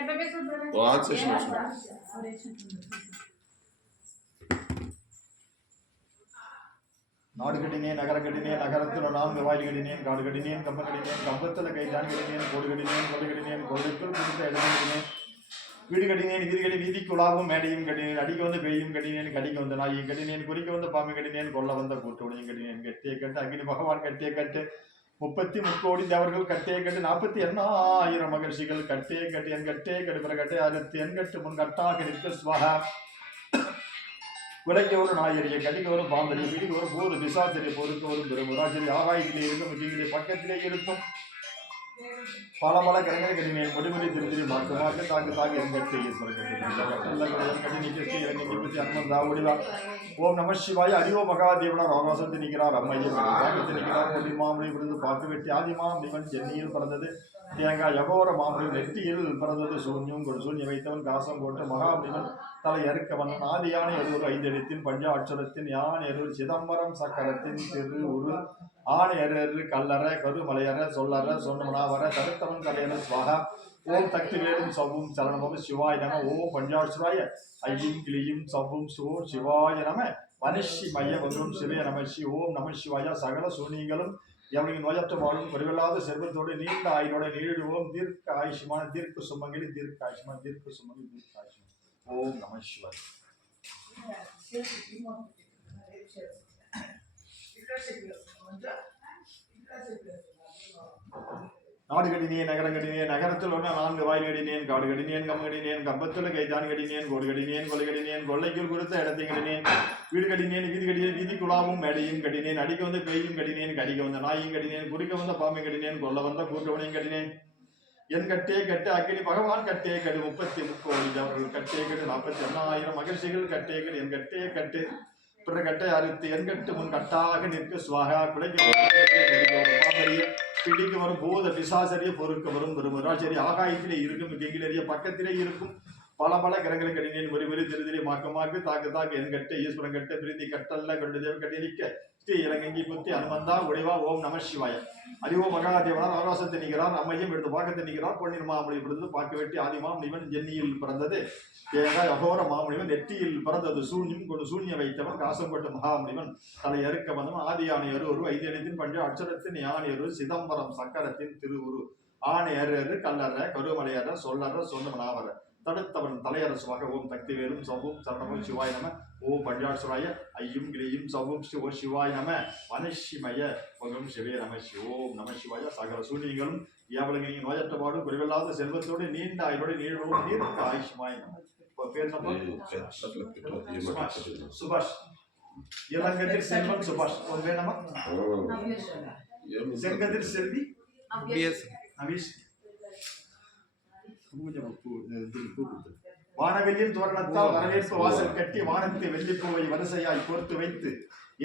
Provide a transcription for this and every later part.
நாடு கட்டினேன் நகரம் கட்டினேன் நகரத்தில் 4 வாயில் கட்டினேன் காடு கட்டினேன் கம்பம் கட்டினேன் கம்பத்தில் கைதான் கட்டினேன் கோடு கட்டினேன் கொள்ளை கட்டினேன் கொள்ளைக்குள் கொடுத்த இடம் கட்டினேன் வீடு கட்டினேன் வீதிகளை வீதிக்குள்ளாகவும் மேடையும் கட்டினேன் அடிக்க வந்து பெய்யும் கட்டினேன் கடிக்க வந்த நாயும் கட்டினேன் குறிக்க வந்த பாம்பு கட்டினேன் கொல்ல வந்த கூட்டோடையும் கட்டினேன் கட்டிய கட்டு அக்னி பகவான் கட்டிய கட்டு 33 கோடி தேவர்கள் கட்டே கட்டு 48,000 மகர்ஷிகள் கட்டே கட்டு என் கட்டே கடுப்புற கட்டே அறுத்து என் கட்டு முன் கட்டாக நிற்க ஸ்வஹா குலைக்க ஒரு நாயரிய கடிக்க ஒரு பாம்பரிய பிடிக்க ஒரு போர் பிசாச்சரிய பொறுக்க ஒரு பெருமுராஜரி ஆகாயத்திலே இருக்கும் முக்கியங்களே பக்கத்திலே இருக்கும் பல பல கரங்களை கட்டினேன் முடிமுறை திருத்திரி மாற்றமாக தாக்கு தாக்கு எங்கட்டே ஓம் நம சிவாய அரியோ மகாதேவனார் ஆகாசத்தை நிற்கிறார் அம்மையை தாக்கத்தை நிற்கிறார் கொடி மாமணி விழுந்து பாக்கு வெட்டி ஆதி மாமணிவன் சென்னியில் பிறந்தது தேங்காய் யகோர மாமணி நெற்றியில் பிறந்தது சூன்யம் கொடு சூன்ய வைத்தவன் காசம் போட்டு மகாமணிவன் தலை அறுக்கவன் ஆதி யானை எருவர் 5 எழுத்தின் பஞ்சாட்சரத்தின் யானை எருவர் சிதம்பரம் சக்கரத்தின் திரு உரு ஆணை எரு கல்லற கருமலையற சொல்லற சொன்னமனாவர தடுத்தவன் கலையற ஸ்வாகா ஓம் சக்தி வேலும் சவ்வும் சரணமம் சிவாய நம ஓம் பஞ்சாட்சராய ஐயும் கிளியும் சவ்வும் சிவாய நம மனுஷி மைய வரும் சிவய நம ஓம் நம சிவாய சகல சூனியங்களும் எவனின் நோயற்ற வாழும் குறைவில்லாத செல்வத்தோடு நீண்ட ஆயுளோட நீடுவோம் தீர்க்க ஆயுஷ்மான தீர்க்க சுமங்கலி தீர்க்க ஆயுஷ்மான் தீர்க்க சுமங்கலி தீர்க்க ஆயுஷ்மான் ஓம் நம சிவாய நாடு கட்டினேன் நகரம் கட்டினேன் நகரத்தில் 4 வாயில் கட்டினேன் காடு கட்டினேன் கம் கட்டினேன் கம்பத்தில் கைதான் கட்டினேன் கோடு கட்டினேன் கொலை கட்டினேன் கொள்ளைக்குள் கொடுத்த இடத்தை கட்டினேன் வீடு கட்டினேன் வீதி கட்டினேன் வீதிக்குள்ளாவும் மேடையும் கட்டினேன் அடிக்க வந்து பெய்யும் கட்டினேன் கடிக்க வந்த நாயும் கட்டினேன் குறிக்க வந்த பாம்பை கட்டினேன் கொல்ல வந்த கூட்டவனையும் கட்டினேன் என் கட்டே கட்டு அக்கினி பகவான் கட்டே கட்டு 33 கோடி அவர்கள் கட்டே கட்டு 48,000 மகிழ்ச்சிகள் கட்டே கட்டு என் கட்டே கட்டு பிற கட்டை அறுத்து என் கட்டு முன் கட்டாக நிற்க சுவாகா குலைக்க பிடிக்க வரும் பூத பிசாசரிய பொறுக்க வரும் பெருமராஜரி ஆகாயத்திலே இருக்கும் கெங்கிலரிய பக்கத்திலே இருக்கும் பல பல கிரகங்களை கட்டினேன் ஒரு திருதிரி மாக்கமாக்கு தாக்கு தாக்கு என் கட்டை ஈஸ்வரன் கட்டை பிரீதி கட்டல்ல கண்டு தேவ கட்டி நிற்க ஸ்ரீ இளங்கங்கி புத்தி அனுமந்தா உடைவா ஓம் நம சிவாய அறிவோ மகாதேவனார் ஆகாசத்தை நிற்கிறார் அம்மையும் எடுத்து பாக்கத்தை நிற்கிறார் பொன்னின் மாமணி விழுந்து பாக்கு வெட்டி ஆதிமாம் இவன் ஜென்னியில் பிறந்தது தேங்காய் அகோர மாமுனிவன் நெற்றியில் பிறந்தது சூன்யம் கொண்டு சூன்ய வைத்தவன் காசம் கொட்ட மகாமுனிவன் தலை அறுக்க வந்தவன் ஆதி யானை ஒரு 5 எழுத்தின் பஞ்ச அட்சரத்தின் யானை சிதம்பரம் சக்கரத்தின் திருவுரு ஆணை அரு கல்லற கருமலையற சொல்லற சொன்னவனாவர தடுத்தவன் தலையரசுவாக ஓம் சக்தி வேலும் சவ்வும் சரணமும் சிவாய் நம ஓம் பஞ்சாட்சராய ஐயும் கிளியும் சவ்வும் சிவாய் நம மனுஷிமய ஓம் சிவே நம ஓம் நம சிவாய சகல சூனியங்களும் எவளுங்க நோயற்றபாடும் குறைவில்லாத செல்வத்தோடு நீண்ட ஆயுளோடு நீழ்வோம் தீர்க்க ஆயுஷ்மாய் நம பேர் சுபாஷ் இளங்கதிர் செல்வன் சுபாஷ் ஒரு பேர் நம்ம செங்கதிர் செல்வி நவீஷ் வானவெளியில் தோரணத்தால் வரவேற்பு வாசல் கட்டி வானத்து வெள்ளிப்பூவை வரிசையாய் கோர்த்து வைத்து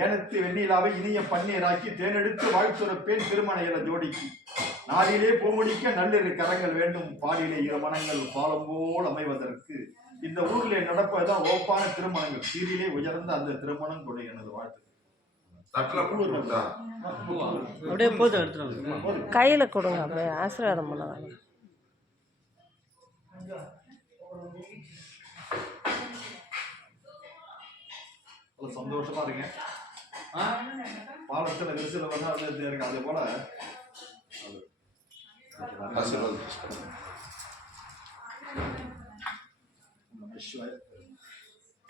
ஏனத்து வெண்ணிலாவை இனிய பன்னீராக்கி தேனெடுத்து வாழ்த்துறப்பேன் திருமண இல ஜோடிக்கு நாளிலே பூமுடிக்க நள்ளிரு கரங்கள் வேண்டும் பாலிலே 2 மனங்கள் பாலம் போல் அமைவதற்கு இந்த ஊரிலே நடப்பதுதான் ஓப்பான திருமணங்கள் சீரிலே உயர்ந்த அந்த திருமணம் கொடு எனது வாழ்த்து அப்படியே போதும் எடுத்துட்டு கையில கொடுங்க அப்படியே ஆசீர்வாதம் பண்ணலாம் சந்தோஷமா இருங்க பாலத்துல விரிசல வந்தா இருக்கு அதே போல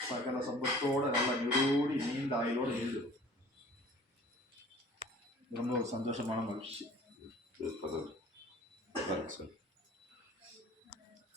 சகல சம்பத்தோட நல்ல நிரோடி நீண்ட ஆயுளோட எழுது ரொம்ப சந்தோஷமான மகிழ்ச்சி.